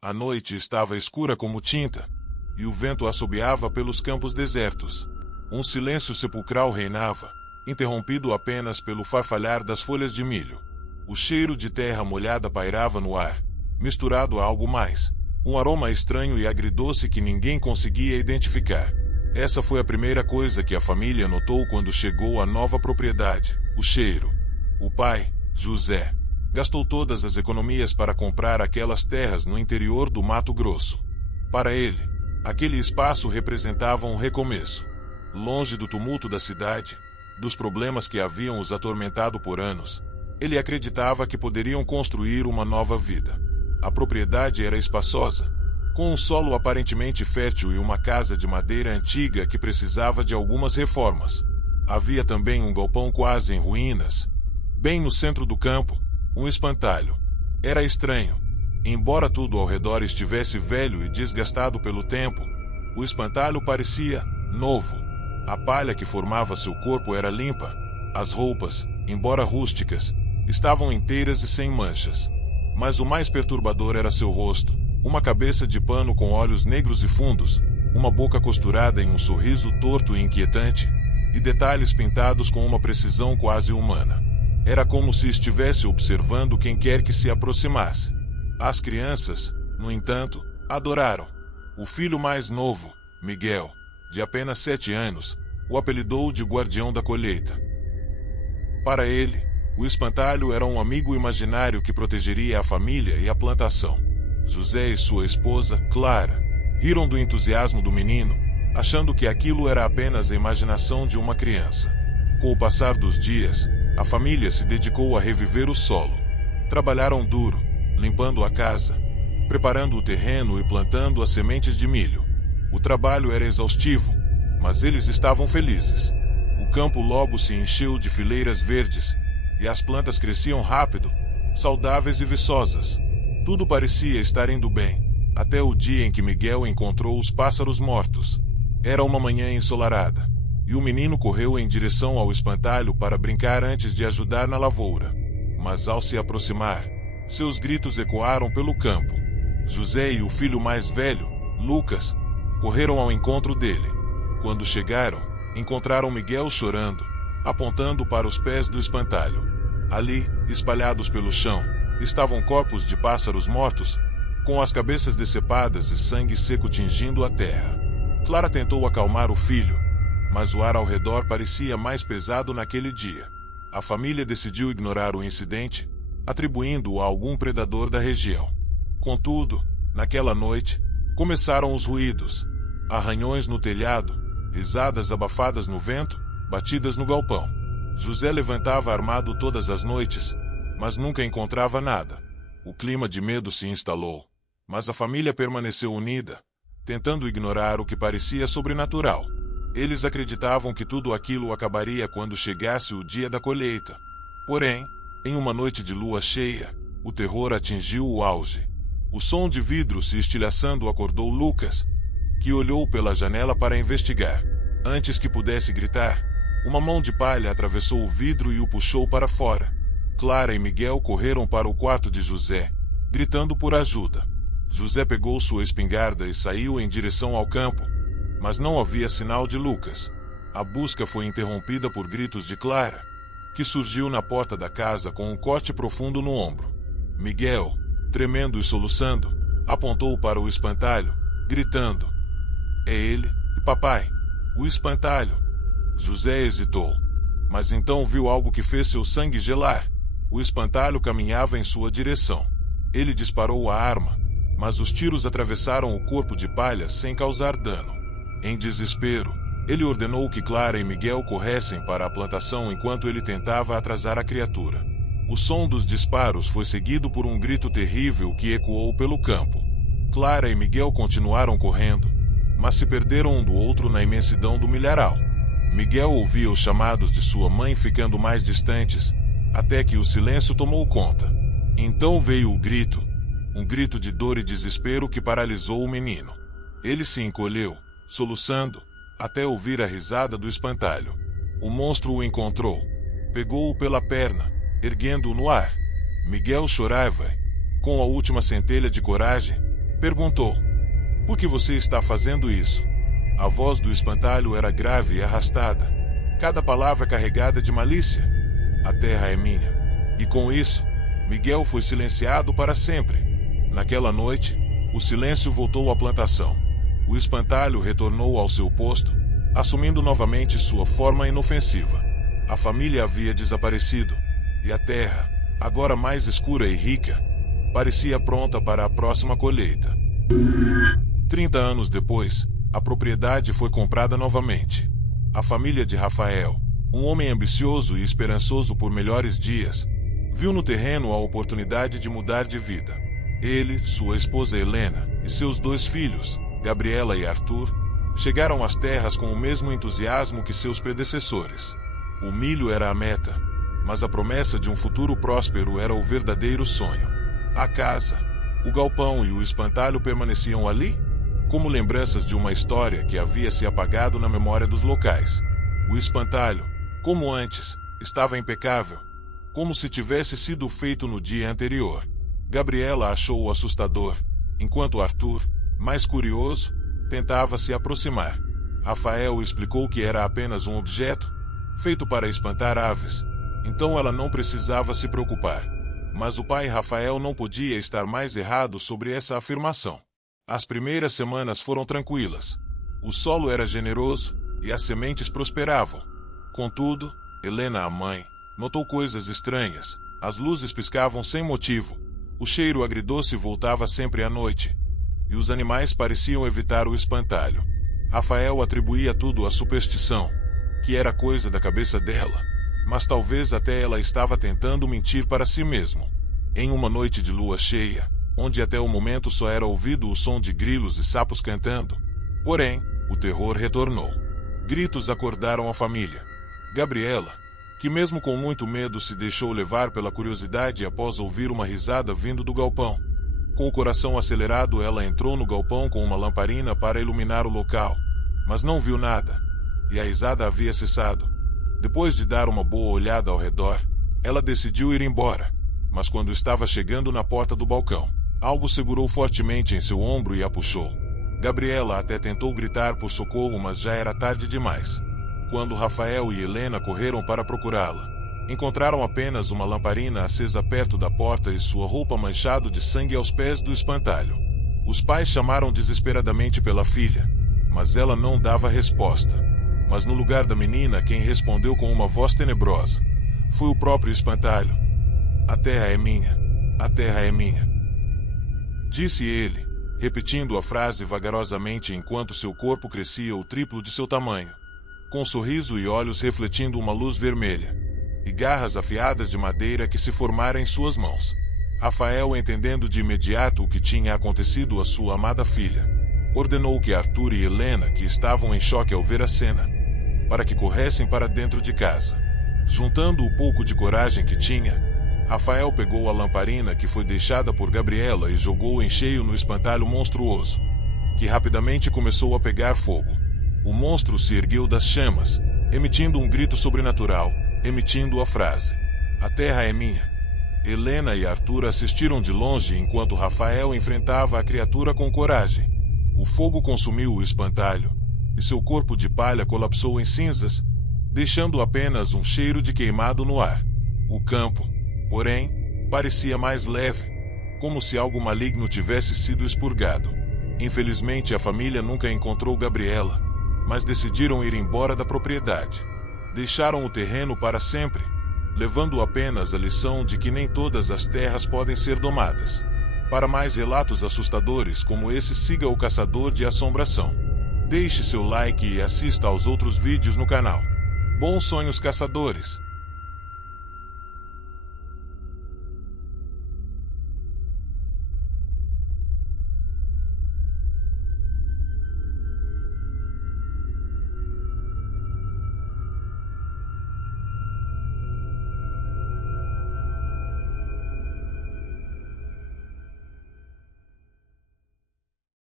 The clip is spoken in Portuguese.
A noite estava escura como tinta, e o vento assobiava pelos campos desertos. Um silêncio sepulcral reinava, interrompido apenas pelo farfalhar das folhas de milho. O cheiro de terra molhada pairava no ar, misturado a algo mais, um aroma estranho e agridoce que ninguém conseguia identificar. Essa foi a primeira coisa que a família notou quando chegou à nova propriedade: o cheiro. O pai, José, gastou todas as economias para comprar aquelas terras no interior do Mato Grosso. Para ele, aquele espaço representava um recomeço. Longe do tumulto da cidade, dos problemas que haviam os atormentado por anos, ele acreditava que poderiam construir uma nova vida. A propriedade era espaçosa, com um solo aparentemente fértil e uma casa de madeira antiga que precisava de algumas reformas. Havia também um galpão quase em ruínas. Bem no centro do campo, um espantalho. Era estranho. Embora tudo ao redor estivesse velho e desgastado pelo tempo, o espantalho parecia novo. A palha que formava seu corpo era limpa. As roupas, embora rústicas, estavam inteiras e sem manchas. Mas o mais perturbador era seu rosto. Uma cabeça de pano com olhos negros e fundos, uma boca costurada em um sorriso torto e inquietante, e detalhes pintados com uma precisão quase humana. Era como se estivesse observando quem quer que se aproximasse. As crianças, no entanto, adoraram. O filho mais novo, Miguel, de apenas 7 anos, o apelidou de Guardião da Colheita. Para ele, o espantalho era um amigo imaginário que protegeria a família e a plantação. José e sua esposa, Clara, riram do entusiasmo do menino, achando que aquilo era apenas a imaginação de uma criança. Com o passar dos dias, a família se dedicou a reviver o solo. Trabalharam duro, limpando a casa, preparando o terreno e plantando as sementes de milho. O trabalho era exaustivo, mas eles estavam felizes. O campo logo se encheu de fileiras verdes, e as plantas cresciam rápido, saudáveis e viçosas. Tudo parecia estar indo bem, até o dia em que Miguel encontrou os pássaros mortos. Era uma manhã ensolarada, e o menino correu em direção ao espantalho para brincar antes de ajudar na lavoura. Mas ao se aproximar, seus gritos ecoaram pelo campo. José e o filho mais velho, Lucas, correram ao encontro dele. Quando chegaram, encontraram Miguel chorando, apontando para os pés do espantalho. Ali, espalhados pelo chão, estavam corpos de pássaros mortos, com as cabeças decepadas e sangue seco tingindo a terra. Clara tentou acalmar o filho, mas o ar ao redor parecia mais pesado naquele dia. A família decidiu ignorar o incidente, atribuindo-o a algum predador da região. Contudo, naquela noite, começaram os ruídos. Arranhões no telhado, risadas abafadas no vento, batidas no galpão. José levantava armado todas as noites, mas nunca encontrava nada. O clima de medo se instalou, mas a família permaneceu unida, tentando ignorar o que parecia sobrenatural. Eles acreditavam que tudo aquilo acabaria quando chegasse o dia da colheita. Porém, em uma noite de lua cheia, o terror atingiu o auge. O som de vidro se estilhaçando acordou Lucas, que olhou pela janela para investigar. Antes que pudesse gritar, uma mão de palha atravessou o vidro e o puxou para fora. Clara e Miguel correram para o quarto de José, gritando por ajuda. José pegou sua espingarda e saiu em direção ao campo, mas não havia sinal de Lucas. A busca foi interrompida por gritos de Clara, que surgiu na porta da casa com um corte profundo no ombro. Miguel, tremendo e soluçando, apontou para o espantalho, gritando: "É ele, papai, o espantalho." José hesitou, mas então viu algo que fez seu sangue gelar. O espantalho caminhava em sua direção. Ele disparou a arma, mas os tiros atravessaram o corpo de palha sem causar dano. Em desespero, ele ordenou que Clara e Miguel corressem para a plantação enquanto ele tentava atrasar a criatura. O som dos disparos foi seguido por um grito terrível que ecoou pelo campo. Clara e Miguel continuaram correndo, mas se perderam um do outro na imensidão do milharal. Miguel ouvia os chamados de sua mãe ficando mais distantes, até que o silêncio tomou conta. Então veio o grito, um grito de dor e desespero que paralisou o menino. Ele se encolheu, soluçando, até ouvir a risada do espantalho. O monstro o encontrou, pegou-o pela perna, erguendo-o no ar. Miguel chorava, com a última centelha de coragem, Perguntou: por que você está fazendo isso? A voz do espantalho era grave e arrastada, cada palavra carregada de malícia. A terra é minha. E com isso, Miguel foi silenciado para sempre. Naquela noite, o silêncio voltou à plantação. O espantalho retornou ao seu posto, assumindo novamente sua forma inofensiva. A família havia desaparecido, e a terra, agora mais escura e rica, parecia pronta para a próxima colheita. 30 anos depois, a propriedade foi comprada novamente. A família de Rafael, um homem ambicioso e esperançoso por melhores dias, viu no terreno a oportunidade de mudar de vida. Ele, sua esposa Helena e seus 2 filhos, Gabriela e Arthur, chegaram às terras com o mesmo entusiasmo que seus predecessores. O milho era a meta, mas a promessa de um futuro próspero era o verdadeiro sonho. A casa, o galpão e o espantalho permaneciam ali, como lembranças de uma história que havia se apagado na memória dos locais. O espantalho, como antes, estava impecável, como se tivesse sido feito no dia anterior. Gabriela achou-o assustador, enquanto Arthur, mais curioso, tentava se aproximar. Rafael explicou que era apenas um objeto, feito para espantar aves, então ela não precisava se preocupar. Mas o pai Rafael não podia estar mais errado sobre essa afirmação. As primeiras semanas foram tranquilas. O solo era generoso e as sementes prosperavam. Contudo, Helena, a mãe, notou coisas estranhas. As luzes piscavam sem motivo. O cheiro agridoce voltava sempre à noite. E os animais pareciam evitar o espantalho. Rafael atribuía tudo à superstição, que era coisa da cabeça dela. Mas talvez até ela estava tentando mentir para si mesmo. Em uma noite de lua cheia, onde até o momento só era ouvido o som de grilos e sapos cantando, porém, o terror retornou. Gritos acordaram a família. Gabriela, que mesmo com muito medo se deixou levar pela curiosidade após ouvir uma risada vindo do galpão. Com o coração acelerado, ela entrou no galpão com uma lamparina para iluminar o local, mas não viu nada, e a risada havia cessado. Depois de dar uma boa olhada ao redor, ela decidiu ir embora, mas quando estava chegando na porta do balcão, algo segurou fortemente em seu ombro e a puxou. Gabriela até tentou gritar por socorro, mas já era tarde demais. Quando Rafael e Helena correram para procurá-la, encontraram apenas uma lamparina acesa perto da porta e sua roupa manchada de sangue aos pés do espantalho. Os pais chamaram desesperadamente pela filha, mas ela não dava resposta. Mas no lugar da menina, quem respondeu com uma voz tenebrosa foi o próprio espantalho. A terra é minha, a terra é minha, disse ele, repetindo a frase vagarosamente enquanto seu corpo crescia o triplo de seu tamanho, com um sorriso e olhos refletindo uma luz vermelha, e garras afiadas de madeira que se formaram em suas mãos. Rafael, entendendo de imediato o que tinha acontecido à sua amada filha, ordenou que Arthur e Helena, que estavam em choque ao ver a cena, para que corressem para dentro de casa. Juntando o pouco de coragem que tinha, Rafael pegou a lamparina que foi deixada por Gabriela e jogou em cheio no espantalho monstruoso, que rapidamente começou a pegar fogo. O monstro se ergueu das chamas, emitindo um grito sobrenatural, emitindo a frase: a terra é minha. Helena e Arthur assistiram de longe enquanto Rafael enfrentava a criatura com coragem. O fogo consumiu o espantalho, e seu corpo de palha colapsou em cinzas, deixando apenas um cheiro de queimado no ar. O campo, porém, parecia mais leve, como se algo maligno tivesse sido expurgado. Infelizmente, a família nunca encontrou Gabriela, mas decidiram ir embora da propriedade. Deixaram o terreno para sempre, levando apenas a lição de que nem todas as terras podem ser domadas. Para mais relatos assustadores como esse, siga o Caçador de Assombração. Deixe seu like e assista aos outros vídeos no canal. Bons sonhos, caçadores!